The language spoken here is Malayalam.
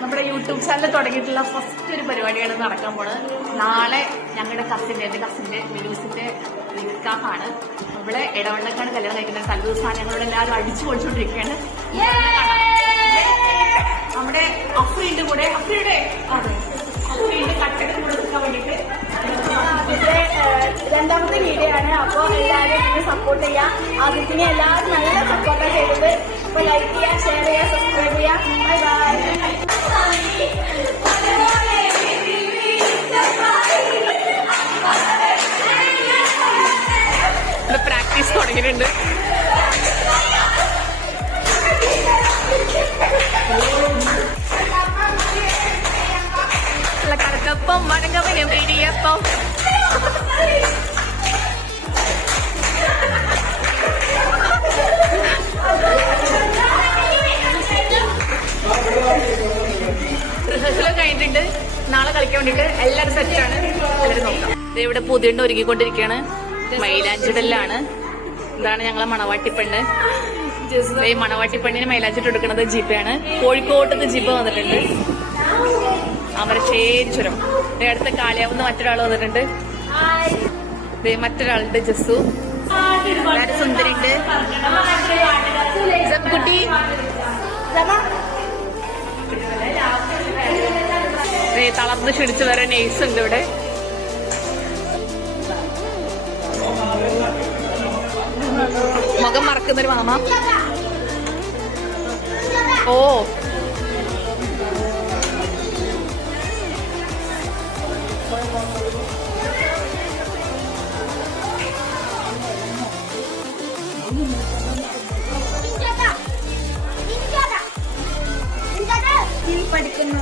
നമ്മുടെ യൂട്യൂബ് ചാനൽ തുടങ്ങിയിട്ടുള്ള ഫസ്റ്റ് ഒരു പരിപാടിയാണ് നടക്കാൻ പോണത്. നാളെ ഞങ്ങളുടെ എന്റെ കസിന്റെ മിലൂസിന്റെ നിക്കാഹാണ്. ഇവിടെ ഇടവണ്ണക്കാണ് കല്യാണം കഴിക്കുന്നത്. തലേദിവസം ഞങ്ങളോട് എല്ലാവരും അടിച്ചു പൊളിച്ചുകൊണ്ടിരിക്കുകയാണ്. നമ്മുടെ അഫ്രീന്റെ കൂടെ അഫ്രിയുടെ കട്ടൊക്കെ കൊടുക്കാൻ വേണ്ടിയിട്ട് രണ്ടാമത്തെ വീഡിയോ ആണ്. അപ്പോൾ എല്ലാവരും സപ്പോർട്ട് ചെയ്യാം. ആദ്യത്തിന് എല്ലാവരും നല്ല സപ്പോർട്ട് ചെയ്തത്. അപ്പോൾ ലൈക്ക് ചെയ്യുക, ഷെയർ ചെയ്യുക, സബ്സ്ക്രൈബ് ചെയ്യുക. Bye bye. പ്രാക്ടീസ് തുടങ്ങിയിട്ടുണ്ട്. കടക്കപ്പം വടക്കപ്പനും ഇടിയപ്പം. റിഹേഴ്സലൊക്കെ കഴിഞ്ഞിട്ടുണ്ട്. നാളെ കളിക്കാൻ വേണ്ടിട്ട് എല്ലാവരും സെറ്റാണ്. എല്ലാവരും നോക്കാം. ഇവിടെ പുതിയ ഒരുക്കിക്കൊണ്ടിരിക്കുകയാണ്. മൈലാഞ്ചിടലാണ്. ഇതാണ് ഞങ്ങളെ മണവാട്ടിപ്പെണ്ണ്. ഈ മണവാട്ടിപ്പെണ്ണിന് മൈലാഞ്ചിട്ട് എടുക്കുന്നത് ജീപ്പയാണ്. കോഴിക്കോട്ടത്ത് ജീപ്പ് വന്നിട്ടുണ്ട്. അമരശ്ശേരി ചുരം. അടുത്ത കാളിയാവുന്ന മറ്റൊരാൾ വന്നിട്ടുണ്ട്. മറ്റൊരാളുണ്ട് ജസ്സു. വളരെ സുന്ദരിണ്ട്. കുട്ടി തളർന്ന് ക്ഷണിച്ചു വരെ നേഴ്സ് ഉണ്ട് ഇവിടെ. മുഖം മറക്കുന്നൊരു മാമ. ഓ പഠിക്കുന്നു.